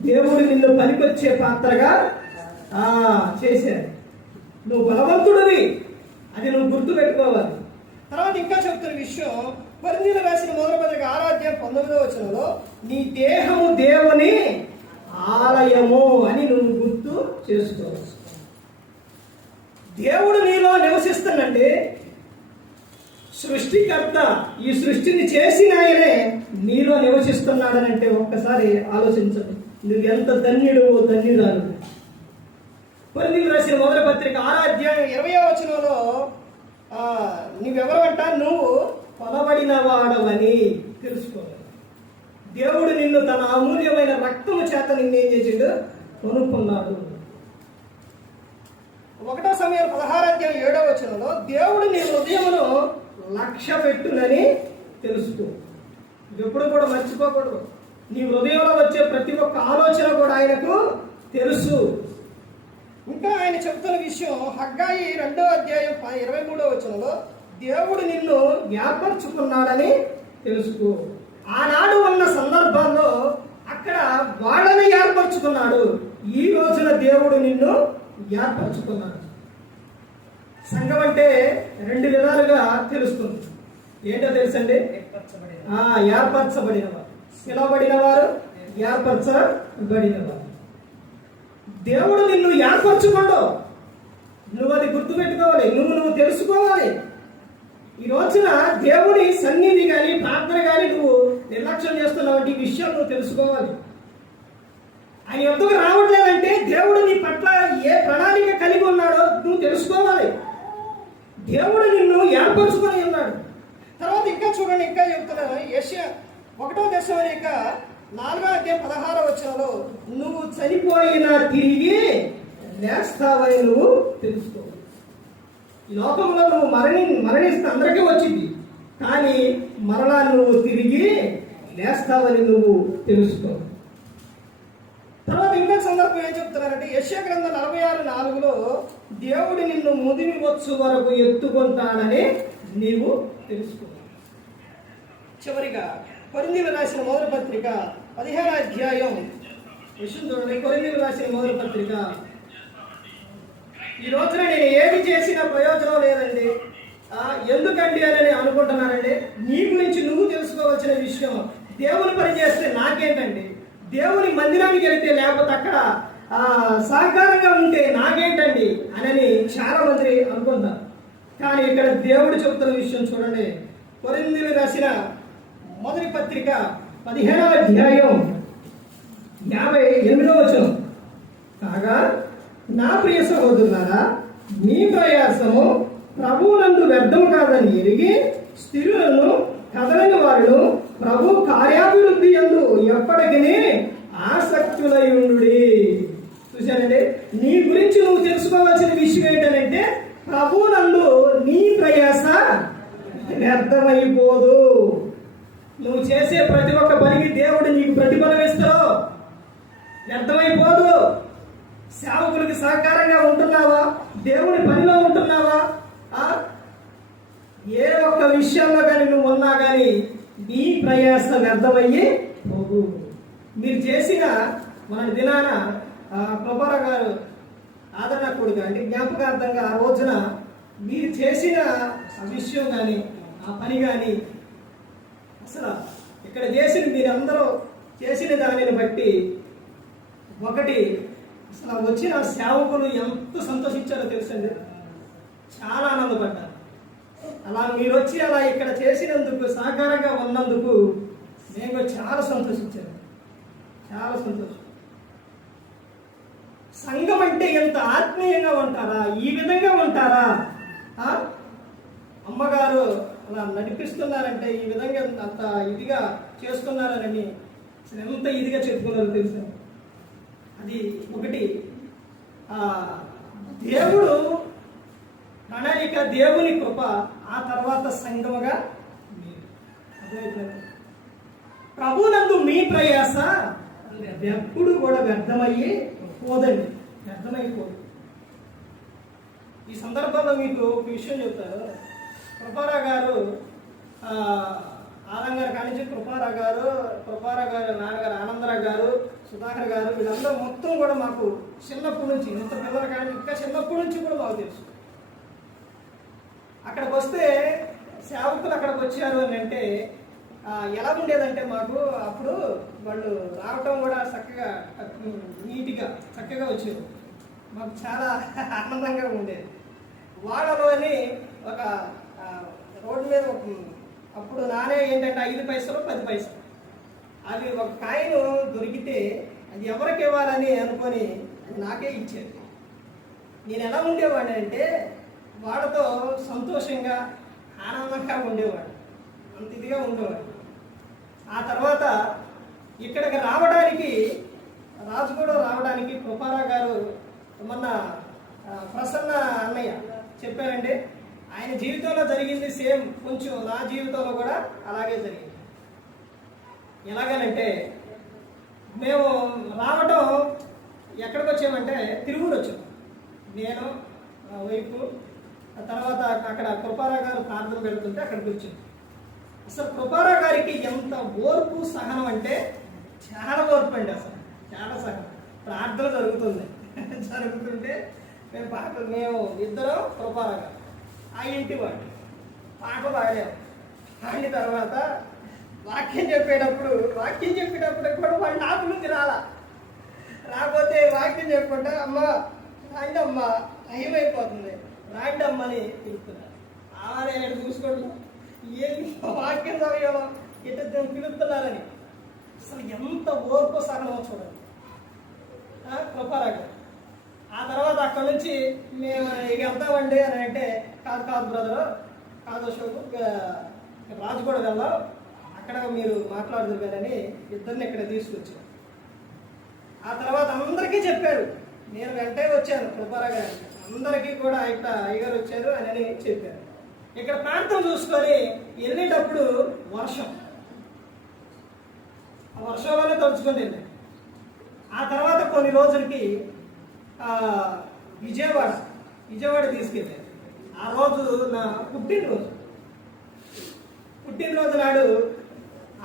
దేవుడు నిన్ను పనికొచ్చే పాత్రగా చేశాడు. నువ్వు బలవంతుడివి, అది నువ్వు గుర్తు పెట్టుకోవాలి. తర్వాత ఇంకా చెప్తున్న విషయం కొరింథీయులకు రాసిన మొదటి పత్రిక 6:19 నీ దేహము దేవుని ఆలయము అని నువ్వు గుర్తు చేసుకోవచ్చు. దేవుడు నీలో నివసిస్తున్నంటే సృష్టికర్త, ఈ సృష్టిని చేసిన ఆయనే నీలో నివసిస్తున్నాడనంటే ఒక్కసారి ఆలోచించండి, నువ్వెంత ధన్యుడు ధన్యురాలు. కొరింథీయులకు రాసిన మొదటి పత్రిక 6:20 నువ్వెవరంట? నువ్వు కొలబడిన వాడవని తెలుసుకోవాలి. దేవుడు నిన్ను తన అమూల్యమైన రక్తము చేత నిన్నేం చేసిండు? కొనుక్కున్నాడు. 1 సమూయేలు 16:7 దేవుడు నీ హృదయమును లక్ష్య పెట్టునని తెలుసుకో. ఎప్పుడు కూడా మర్చిపోకూడదు. నీ హృదయంలో వచ్చే ప్రతి ఒక్క ఆలోచన కూడా ఆయనకు తెలుసు. ఇంకా ఆయన చెప్తున్న విషయం హగ్గాయి 2:23 దేవుడు నిన్ను ఏర్పరచుకున్నాడని తెలుసుకో. ఆనాడు ఉన్న సందర్భాల్లో అక్కడ వాళ్ళని ఏర్పరచుకున్నాడు, ఈ రోజున దేవుడు నిన్ను ఏర్పరచుకున్నాడు. సంఘం అంటే 2 విధాలుగా తెలుస్తుంది. ఏంటో తెలుసండి? ఏర్పరచబడిన వారు, పిలవబడిన వారు, ఏర్పరచబడిన వారు. దేవుడు నిన్ను ఏర్పరచుకోడు. నువ్వు అది గుర్తుపెట్టుకోవాలి, నువ్వు తెలుసుకోవాలి. ఈ రోజున దేవుని సన్నిధి కానీ ప్రార్థన కానీ నువ్వు నిర్లక్ష్యం చేస్తున్నావు, ఈ విషయం నువ్వు తెలుసుకోవాలి. ఆయన ఎందుకు రావట్లేదంటే దేవుడు నీ పట్ల ఏ ప్రణాళిక కలిగి ఉన్నాడో నువ్వు తెలుసుకోవాలి. దేవుడు నిన్ను ఏర్పరచుకొని ఉన్నాడు. తర్వాత చూడండి, యెషయా 1:4 నువ్వు చనిపోయినా తిరిగి లేస్తావని నువ్వు తెలుసుకో. ఈ లోకంలో నువ్వు మరణిస్తే అందరికీ వచ్చింది, కానీ మరలా నువ్వు తిరిగి లేస్తావని నువ్వు తెలుసుకో. తర్వాత ఇంకా సందర్భం ఏం చెప్తున్నారంటే యెషయా గ్రంథం 46:4 దేవుడు నిన్ను ముదిమి వచ్చు వరకు ఎత్తుకుంటాడని నీవు తెలుసుకో. చివరిగా కొరింథీయులకు రాసిన మొదటి పత్రిక 15వ అధ్యాయం విషయం చూడండి. కొరింథీయులకు రాసిన మొదటి పత్రిక, ఈ రోజున నేను ఏది చేసినా ప్రయోజనం లేదండి, ఎందుకండి అని అనుకుంటున్నానండి. నీ గురించి నువ్వు తెలుసుకోవాల్సిన విషయం, దేవుని పని చేస్తే నాకేంటండి, దేవుని మందిరానికి వెళ్తే లేకపోతే అక్కడ సహకారంగా ఉంటే నాకేంటండి అని చాలా మంది అనుకుంటారు. కానీ ఇక్కడ దేవుడు చెబుతున్న విషయం చూడండి. కొరింథీయులకు రాసిన మొదటి పత్రిక 15వ అధ్యాయం 58వ వచనం, కాగా నా ప్రియ సహోదరులారా, మీ ప్రయాసము ప్రభువునందు వ్యర్థము కాదని ఎరిగి స్థిరులను కదలని వారును ప్రభు కార్యాభివృద్ధి యందు ఎప్పటికీ ఆసక్తులయుండుడి. చూశానండి, నీ గురించి నువ్వు తెలుసుకోవాల్సిన విషయం ఏంటంటే ప్రభువునందు నీ ప్రయాస వ్యర్థమైపోదు. నువ్వు చేసే ప్రతి ఒక్క పనికి దేవుడు నీకు ప్రతిఫలం ఇస్తాడు, వ్యర్థమైపోదు. సేవకులకి సహకారంగా ఉంటున్నావా, దేవుని పనిలో ఉంటున్నావా, ఏ ఒక్క విషయంలో కానీ నువ్వు ఉన్నా కానీ నీ ప్రయాస వ్యర్థమయ్యి పోదు. మీరు చేసిన మన దినాన ప్రభార గారు ఆదరణ కొడుకు అంటే జ్ఞాపకార్థంగా ఆ రోజున మీరు చేసిన విషయం కానీ ఆ పని కానీ అసలు ఇక్కడ చేసిన మీరందరూ చేసిన దానిని బట్టి ఒకటి అసలు వచ్చిన సేవకులు ఎంత సంతోషించారో తెలుసండి, చాలా ఆనందపడ్డారు. అలా మీరు వచ్చి అలా ఇక్కడ చేసినందుకు సహకారంగా ఉన్నందుకు నేను చాలా సంతోషించాను, చాలా సంతోషం. సంఘం అంటే ఎంత ఆత్మీయంగా ఉంటారా, ఈ విధంగా ఉంటారా, అమ్మగారు అలా నడిపిస్తున్నారంటే ఈ విధంగా అంత ఇదిగా చేస్తున్నారని ఎంత ఇదిగా చెప్పుకున్నారో తెలుసు. అది ఒకటి, దేవుడు ప్రణాళిక, దేవుని కృప, ఆ తర్వాత సంఘముగా ప్రభునందు మీ ప్రయాస ఎప్పుడు కూడా వ్యర్థమయ్యి పోదండి, వ్యర్థమైపోదు. ఈ సందర్భంలో మీకు ఒక విషయం చెప్తారు. కృపారా గారు ఆనందగారు కానించి కృపారా గారు నాన్నగారు ఆనందరావు గారు, సుధాకర్ గారు, వీళ్ళందరూ మొత్తం కూడా మాకు చిన్నప్పటి నుంచి, ఇంత పిల్లలు కానీ ఇంకా చిన్నప్పటి నుంచి కూడా మాకు తెలుసు. అక్కడికి వస్తే సేవకులు అక్కడికి వచ్చారు అని అంటే ఎలా ఉండేదంటే మాకు అప్పుడు వాళ్ళు రావటం కూడా చక్కగా నీట్గా చక్కగా వచ్చారు. మాకు చాలా ఆనందంగా ఉండేది. వాళ్ళలోని ఒక రోడ్డు మీద అప్పుడు నానే ఏంటంటే 5 పైసలు 10 పైసలు అవి ఒక కాయను దొరికితే అది ఎవరికి ఇవ్వాలని అనుకొని నాకే ఇచ్చేది. నేను ఎలా ఉండేవాడిని అంటే వాళ్ళతో సంతోషంగా ఆనందంగా ఉండేవాడు, అంత ఇదిగా ఉండేవాడు. ఆ తర్వాత ఇక్కడికి రావడానికి రాజుగూడ రావడానికి కృపారా గారు మొన్న ప్రసన్న అన్నయ్య చెప్పారండి. ఆయన జీవితంలో జరిగింది సేమ్ కొంచెం నా జీవితంలో కూడా అలాగే జరిగింది. ఎలాగనంటే మేము రావటం ఎక్కడికి వచ్చామంటే తిరువురు వచ్చాము, నేను వైపు. తర్వాత అక్కడ కృపారా గారు ప్రార్థన పెడుతుంటే అక్కడికి వచ్చాము. అసలు కృపారా గారికి ఎంత ఓర్పు సహనం అంటే చాలా ఓర్పు అండి, అసలు చాలా సహనం. ప్రార్థన జరుగుతుంటే మేము ఇద్దరం కృపారా గారు ఆ ఇంటి వాడు పాట పాడాము. పాడిన తర్వాత వాక్యం చెప్పేటప్పుడు కూడా వాళ్ళు నాకు నుంచి రాకపోతే వాక్యం చెప్పుకుంటా అమ్మ రాండి అమ్మ టైం అయిపోతుంది రాండి అమ్మ అని పిలుస్తున్నారు. ఆరే చూసుకోండి ఏం వాక్యం చదివాలో ఇట్లా పిలుస్తున్నారని. అసలు ఎంత ఓర్పు సహనమో చూడండి కృపారాగా. ఆ తర్వాత అక్కడ నుంచి మేము ఇక వెళ్తామండి అని అంటే కాదు బ్రదరు, కాదు అశోక్ రాజు కూడా వెళ్దాం, అక్కడ మీరు మాట్లాడదు కదని ఇద్దరిని ఇక్కడ తీసుకొచ్చారు. ఆ తర్వాత అందరికీ చెప్పారు, నేను వెంటనే వచ్చాను కృపారాగా, అందరికీ కూడా ఇట్లా అయ్యగారు వచ్చారు అని చెప్పారు. ఇక్కడ ప్రాంతం చూసుకొని వెళ్ళేటప్పుడు వర్షం, ఆ వర్షం వల్ల తలుచుకొని వెళ్ళాను. ఆ తర్వాత కొన్ని రోజులకి విజయవాడ తీసుకెళ్ళాను. ఆ రోజు నా పుట్టినరోజు నాడు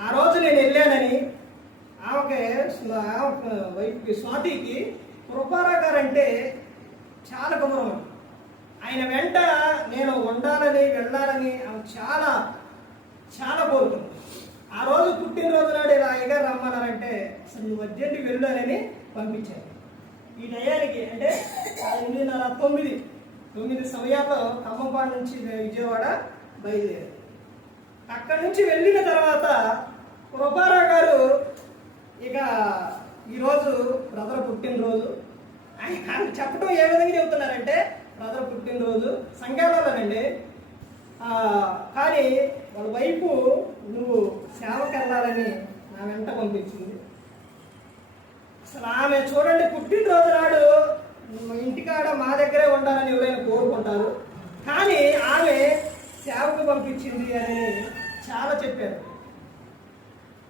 ఆ రోజు నేను వెళ్ళానని ఆమెకి స్వాతికి కృపారా గారు అంటే చాలా గౌరవం. ఆయన వెంట నేను ఉండాలని వెళ్ళాలని ఆమె చాలా చాలా కోరుకుంది. ఆ రోజు పుట్టినరోజు నాడు ఇలా అయ్యగారు రమ్మన్నారంటే అసలు నువ్వు అర్జెంట్కి వెళ్ళానని పంపించాను. ఈ టయానికి అంటే 8:30-9 సమయాల్లో ఖమ్మంపాడు నుంచి విజయవాడ బయలుదేరారు. అక్కడి నుంచి వెళ్ళిన తర్వాత కృపారా గారు ఇక ఈరోజు బ్రదర్ పుట్టినరోజు ఆయన చెప్పడం ఏ విధంగా చెబుతున్నారంటే, బ్రదర్ పుట్టినరోజు సంఘాలలోనండి, కానీ వాళ్ళ వైపు నువ్వు సేవకి వెళ్ళాలని నా వెంట పంపించింది. అసలు ఆమె చూడండి, పుట్టినరోజు నాడు ఇంటికాడ మా దగ్గరే ఉండాలని ఎవరైనా కోరుకుంటారు, కానీ ఆమె సేవకు పంపించింది అని చాలా చెప్పారు.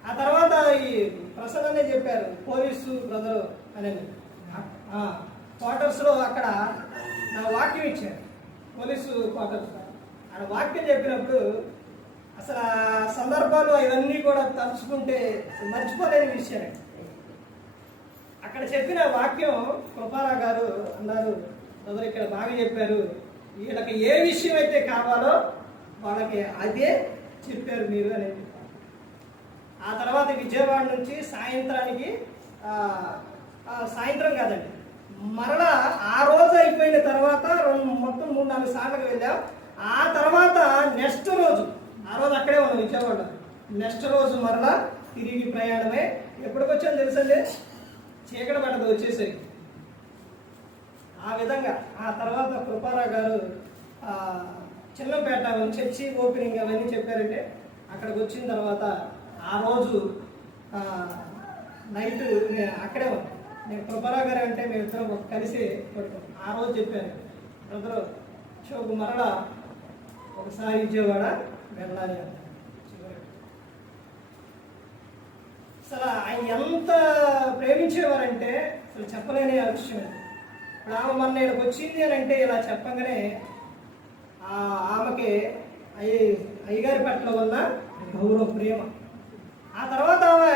ఆ తర్వాత ఈ ప్రసన్ననే చెప్పారు, పోలీసు బ్రదరు అని క్వార్టర్స్లో అక్కడ నా వాక్యం ఇచ్చారు. పోలీసు క్వార్టర్స్ ఆడ వాక్యం చెప్పినప్పుడు అసలు ఆ సందర్భాలు ఇవన్నీ కూడా తలుచుకుంటే మర్చిపోలేని విషయాలు. అక్కడ చెప్పిన వాక్యం కృపారా గారు అన్నారు, బ్రదర్ ఇక్కడ బాగా చెప్పారు, వీళ్ళకి ఏ విషయం అయితే కావాలో వాళ్ళకి అదే చెప్పారు మీరు అని. ఆ తర్వాత విజయవాడ నుంచి సాయంత్రం కాదండి, మరలా ఆ రోజు అయిపోయిన తర్వాత మొత్తం 3-4 సార్లకు వెళ్ళాం. ఆ తర్వాత నెక్స్ట్ రోజు, ఆ రోజు అక్కడే ఉన్నాం విజయవాడ. నెక్స్ట్ రోజు మరలా తిరిగి ప్రయాణమే. ఎప్పటికి వచ్చాను తెలుసండి, చీకటి పడ్డది వచ్చేసరికి. ఆ విధంగా ఆ తర్వాత కృపారా గారు చిన్నపేట చర్చి ఓపెనింగ్ అవన్నీ చెప్పారంటే అక్కడికి వచ్చిన తర్వాత ఆ రోజు నైట్ అక్కడే ఉన్నాం. నేను కృపారా గారు అంటే మేమిద్దరం కలిసి పడుతాం. ఆ రోజు చెప్పాను, బ్రదరు షోకు మరలా ఒకసారి విజయవాడ వెళ్ళాలి అంట. అసలు ఆయన ఎంత ప్రేమించేవారంటే అసలు చెప్పలేని ఆ విషయం. ఇప్పుడు ఆమె మన ఇక్కడికి వచ్చింది అని అంటే ఇలా చెప్పగానే ఆమెకి అయ్యగారి పట్ల ఉన్న గౌరవ ప్రేమ. ఆ తర్వాత ఆమె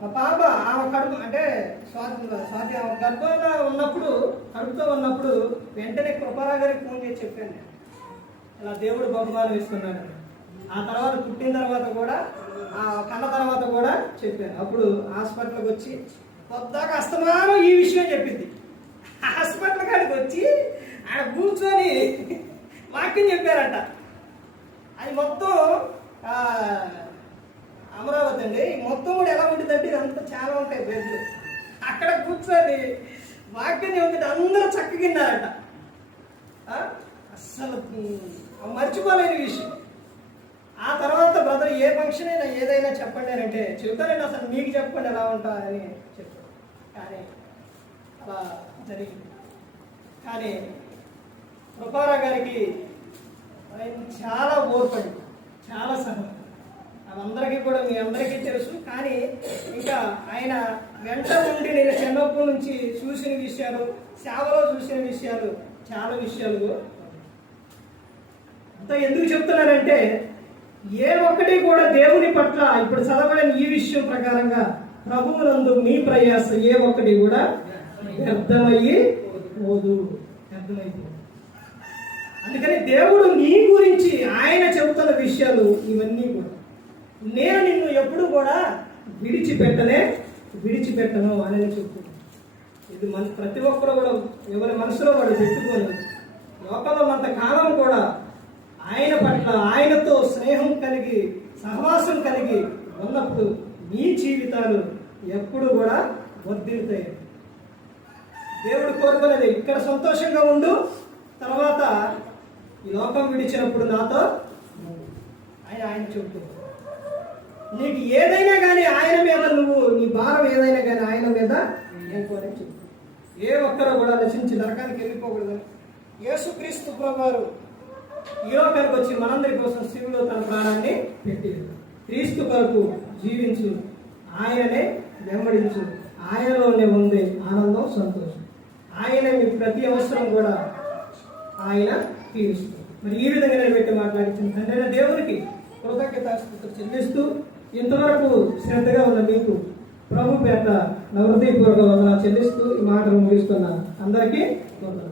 మా పాప ఆమె కడుపు అంటే స్వాతి ఆమె గర్భంలో ఉన్నప్పుడు, కడుపుతో ఉన్నప్పుడు వెంటనే కృపారా గారికి ఫోన్ చేసి చెప్పాను, ఇలా దేవుడు బహుమానం ఇస్తున్నాడు. ఆ తర్వాత పుట్టిన తర్వాత కూడా, కన్న తర్వాత కూడా చెప్పాను. అప్పుడు హాస్పిటల్కి వచ్చి పొద్దాక అస్తమానం ఈ విషయం చెప్పింది. హాస్పిటల్ కాడికి వచ్చి ఆయన కూర్చొని వాక్యం చెప్పారంట. అది మొత్తం అమరావతి అండి, మొత్తం కూడా ఎలా ఉంటుందంటే ఇదంతా చాలా ఉంటాయి బెడ్లు. అక్కడ కూర్చొని వాక్యం చెబుతుంటే అందరూ చక్కగిన్నారట. అస్సలు మర్చిపోలేని విషయం. ఆ తర్వాత బ్రదర్ ఏ ఫంక్షన్ అయినా ఏదైనా చెప్పండి అని అంటే చెబుతానండి, అసలు మీకు చెప్పండి ఎలా ఉంటా అని చెప్పారు. కానీ అలా జరిగింది. కానీ కృపారా గారికి ఆయన చాలా ఓర్పడి, చాలా సహనం, అందరికీ కూడా మీ అందరికీ తెలుసు. కానీ ఇంకా ఆయన వెంట ఉండి నేను చిన్నప్పటి నుంచి చూసిన విషయాలు, సేవలో చూసిన విషయాలు, చాలా విషయాలు. అంతా ఎందుకు చెప్తున్నానంటే ఏ ఒక్కటి కూడా దేవుని పట్ల ఇప్పుడు చదవబడిన ఈ విషయం ప్రకారంగా ప్రభువునందు మీ ప్రయాస ఏ ఒక్కటి కూడా వ్యర్థమయ్యి పోదు, వ్యర్థమైపోదు. అందుకని దేవుడు నీ గురించి ఆయన చెబుతున్న విషయాలు ఇవన్నీ కూడా, నేను నిన్ను ఎప్పుడు కూడా విడిచిపెట్టను అని చెప్తున్నాను. ఇది ప్రతి ఒక్కరు కూడా ఎవరి మనసులో వాడు పెట్టుకొని లోకంలో అంత కాలం కూడా ఆయన పట్ల ఆయనతో స్నేహం కలిగి సహవాసం కలిగి ఉన్నప్పుడు మీ జీవితాలు ఎప్పుడు కూడా వర్ధిల్లుతాయి. దేవుడు కోరుకునేది ఇక్కడ సంతోషంగా ఉండు, తర్వాత ఈ లోకం విడిచినప్పుడు నాతో ఆయన చెబుతుంది. నీకు ఏదైనా కానీ ఆయన మీద నువ్వు నీ భారం ఏదైనా కానీ ఆయన మీద వేయకోని చెప్పు. ఏ ఒక్కరు కూడా నశించి నరకానికి వెళ్ళిపోకూడదని యేసుక్రీస్తు ప్రభువారు ఈ లోకానికి వచ్చి మనందరి కోసం శివులో తన ప్రాణాన్ని పెట్టారు. క్రీస్తు కొరకు జీవించు, ఆయననే వెంబడించు, ఆయనలోనే ఉంది ఆనందం, సంతోషం. ఆయన మీ ప్రతి అవసరం కూడా ఆయన తీరుస్తుంది. మరి ఈ విధంగా నేను పెట్టి మాట్లాడించిన తండ్రి దేవునికి కృతజ్ఞతాస్తుతులు చెల్లిస్తూ ఇంతవరకు శ్రద్ధగా ఉన్న మీకు ప్రభు పేట నా హృదయపూర్వక వందనాలు చెల్లిస్తూ ఈ మాటలు ముగిస్తున్నాను. అందరికీ వందనాలు.